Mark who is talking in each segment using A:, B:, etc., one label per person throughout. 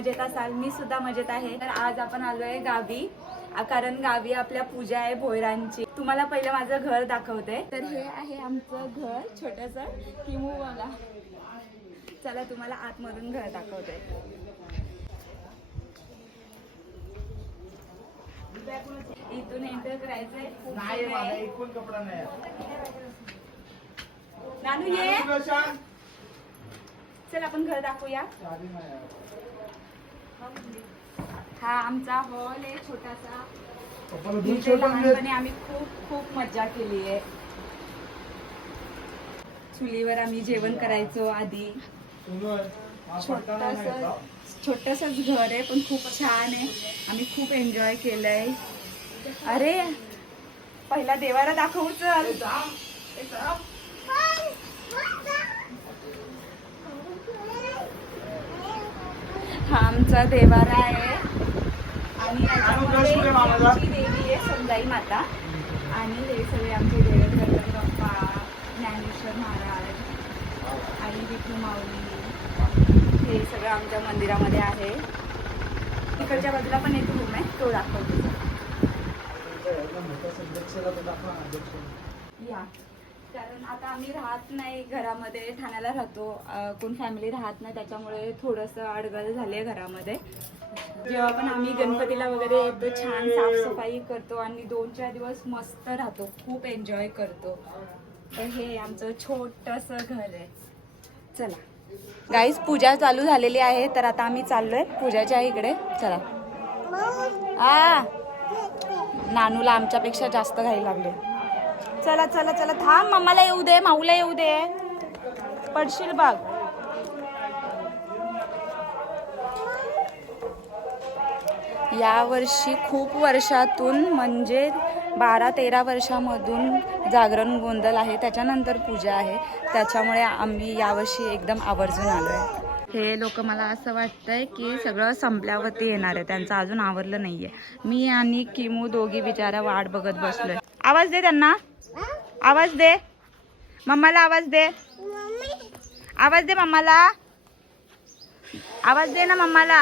A: मजेत असाल मी सुद्धा मजेत आहे. तर आज आपण आलोय गावी. कारण गावी आपल्या पूजा आहे भोयरांची. तुम्हाला पहिलं माझं घर दाखवते. तर हे आहे आमचं घर छोटस. किमू बघा. चला तुम्हाला आतमधून घर दाखवते. इथून एंटर करायचंय.
B: कपडा नाही
A: नानू ये. चल आपण घर दाखवूया. हा आमचा हॉल आहे छोटासा. इथे. लहानपणी आम्ही खूप खूप मजा केली आहे. चुलीवर आम्ही जेवण करायचो आधी. छोटस छोटसच घर आहे पण खूप छान आहे. आम्ही खूप एन्जॉय केलंय. अरे पहिला देवाला दाखवू चल हा आमचा देवारा आहे. आणि याच्यामध्ये? आमची देवी आहे समजाई माता. आणि हे सगळे आमचे देव गणपती बाप्पा ज्ञानेश्वर महाराज आणि विठू माऊली. हे सगळं आमच्या मंदिरामध्ये आहे. तिकडच्या बाजूला पण एक रूम आहे. तो दाखवतो. या. कारण आता आम्ही राहत नाही घरामध्ये ठाण्याला राहतो. कोण फॅमिली राहत नाही त्याच्यामुळे थोडंसं अडगळ झाली घरामध्ये. जेव्हा पण आम्ही गणपतीला वगैरे येतो छान साफसफाई करतो आणि दोन चार दिवस मस्त राहतो खूप एन्जॉय करतो. तर हे आमचं छोटंसं घर आहे. चला. गाईस पूजा चालू झालेली आहे तर आता आम्ही चाललोय पूजाच्या इकडे. चला. आ! नानूला आमच्यापेक्षा जास्त घाई लागले. चला चला चला. थांब मम्माला येऊ दे माऊला येऊ दे. पडशील बघ. या वर्षी खूप वर्षातून म्हणजे बारा तेरा वर्षामधून जागरण गोंधळ आहे. त्याच्यानंतर पूजा आहे. त्याच्यामुळे आम्ही यावर्षी एकदम आवर्जून आलो आहे हे लोक मला असं वाटतंय की सगळं संपल्यावरती येणार आहे. त्यांचं अजून आवरलं नाहीये. मी आणि किमू दोघी बिचारा वाट बघत बसलोय. आवाज दे त्यांना. आवाज दे. मम्माला आवाज दे. आवाज दे मम्माला. आवाज दे ना मम्माला.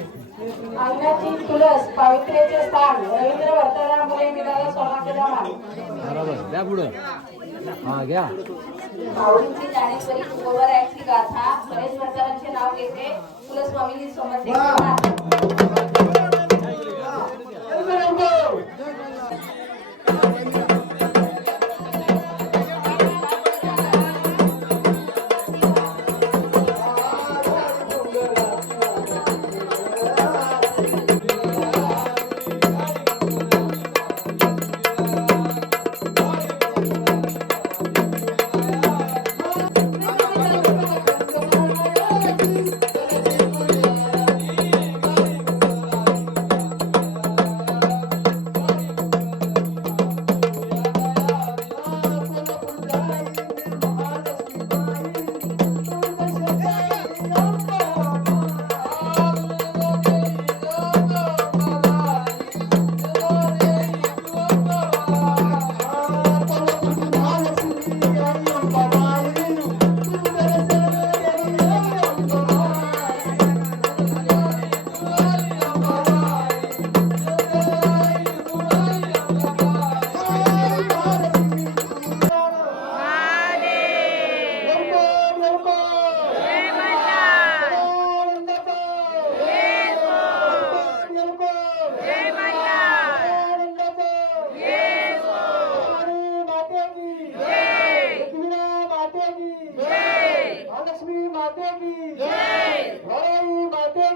C: अंगाची तुळस पावित्र्याचे स्थान रवींद्र वर्तनामुळे मिळाला सोनाचे दामान
D: बरोबर. द्या पुढं. हा घ्या.
C: माऊलींची ज्ञानेश्वरी तुकोबरायांची गाथा गणेश वर्तनांचे नाव घेते कुलस्वामिनी सोमते महालक्ष्मी माते की जय भैरवी माते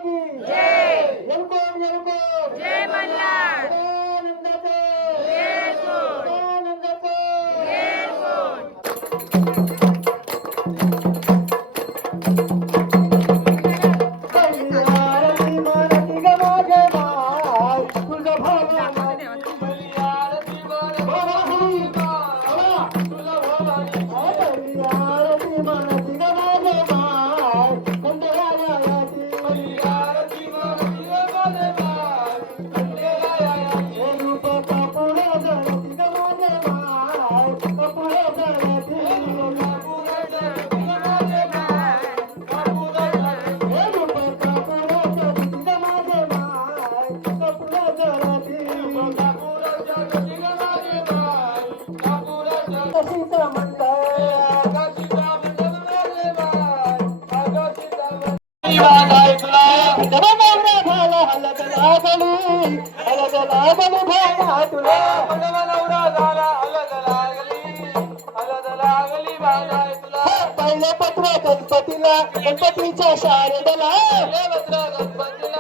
C: पहिल्या पत्र गणपतीला. गणपतीच्या शारदला.
A: काहीच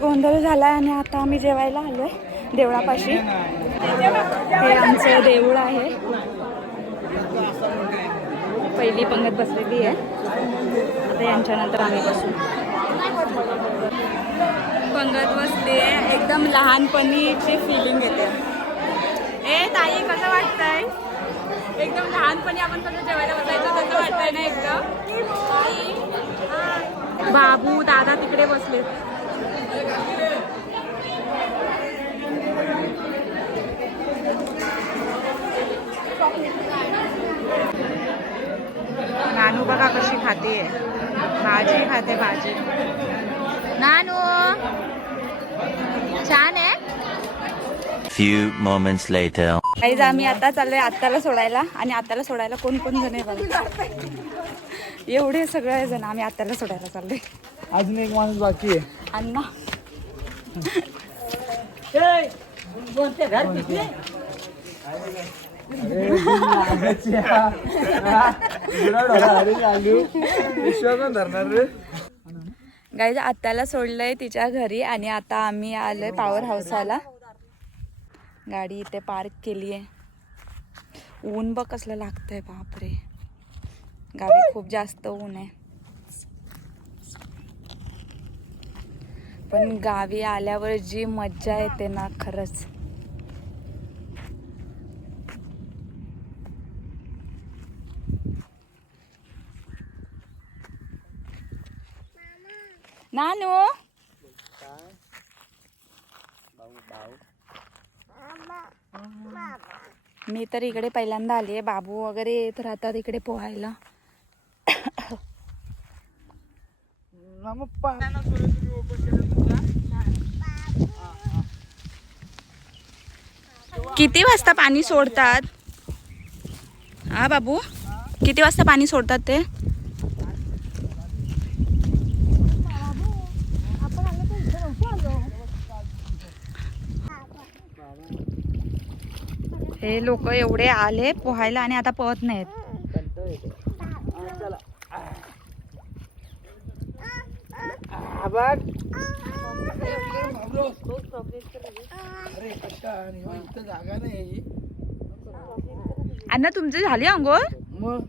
A: गोंधळ झाला आणि आता आम्ही जेवायला आलोय देवळापाशी. हे आमचं देऊळ आहे. पहिली पंगत बसलेली आहे. आता यांच्यानंतर आम्ही बसू. पंगत बसली आहे. एकदम लहानपणीची फिलिंग येते. ए ताई कसं वाटतंय? एकदम लहानपणी आपण कसं जेवायला बसायचं तसं वाटतंय ना एकदम? बाबू दादा तिकडे बसले नानू बघा कशी खाते. भाजी खाते भाजी. नानू छान आहे.
E: Few moments later.
A: काहीच आम्ही आता चाललोय आत्याला सोडायला आणि आत्याला सोडायला कोण कोण जण आहे बघा. एवढे सगळे जण आम्ही आत्याला सोडायला चाललोय.
B: अजून एक माणूस बाकी आहे.
A: अण्णा.
B: विश्वास धरणार रे
A: गाईज आत्याला सोडलंय तिच्या घरी आणि आता आम्ही आलोय पॉवर हाऊसला गाडी इथे पार्क केली आहे ऊन बघ कसलं लागतंय बापरे. गावी खूप जास्त ऊन आहे. पण गावी आल्यावर जी मज्जा येते ना खरंच. नानू मी तर इकडे पहिल्यांदा आली आहे. बाबू वगैरे येत राहतात इकडे पोहायला. किती वाजता पाणी सोडतात? हा बाबू? किती वाजता पाणी सोडतात ते? हे लोक एवढे आले पोहायला आणि आता पळत नाहीत. अण्णा तुमची झाली अंघोळ
B: मग.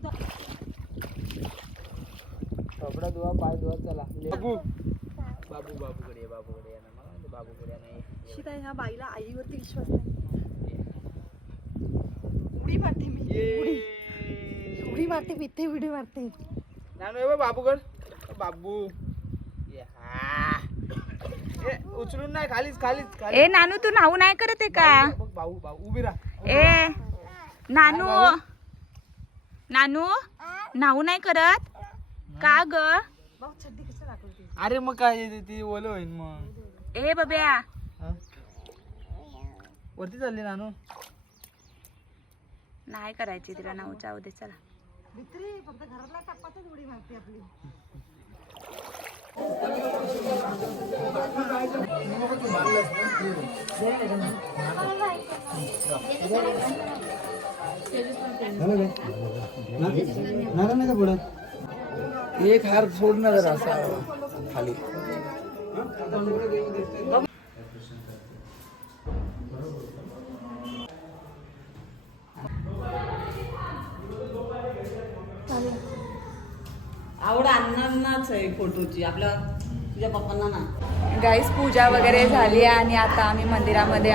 B: कपडा धुवा पाय धुवा चला. बाबू. बाबू बाबूकडे बाबूकडे बाबूकडे नाही.
A: ह्या बाईला आईवरती विश्वास नाही. उडी मारते मी. उडी मारते मी ते उडी मारते
B: नानू आहे बा बाबूकड बाबू. हा. उचलून नाही खालीच खालीच खाली
A: ए नानू तू नाहू नाही करत आहे का?
B: भाऊ भाऊ उभी राहा.
A: ए नानू. नानू नाहू नाही करत? का ग?
B: अरे मग काय ते- ओलं होईन मग.
A: ए बब्या.
B: हा? वरती चालली नानू.
A: नाही करायची तिला नाहू जाऊ दे चला
B: एक हार सोड ना जरा असा. खाली.
F: आवड अण्णांनाच आहे फोटोची आपल्या तुझ्या पप्पांना ना.
A: गाईस पूजा वगैरे झाली आहे आणि आता आम्ही मंदिरामध्ये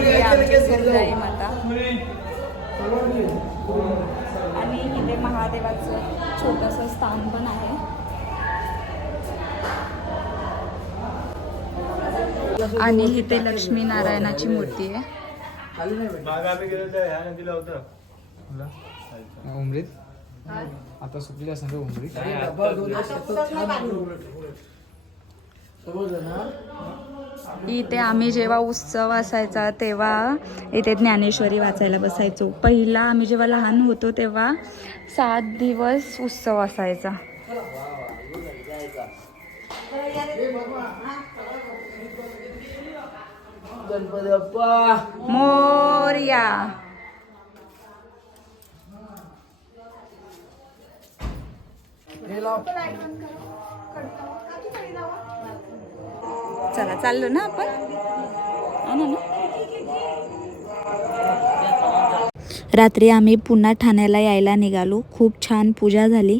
A: ही आमची सुंदराई माता आणि इथे महादेवाचं छोटस स्थान पण आहे. आणि इथे लक्ष्मी नारायणाची मूर्ती आहे.
B: उमरीत? आता सुटली असणार उमरीत.
A: इथे आम्ही जेव्हा उत्सव असायचा तेव्हा इथे ज्ञानेश्वरी वाचायला बसायचो. पहिला आम्ही जेव्हा लहान होतो तेव्हा सात दिवस उत्सव असायचा. मोर्या. चला चाललो ना आपण? आणा ना. रात्री आम्ही पुन्हा ठाण्याला यायला निघालो. खूप छान पूजा झाली.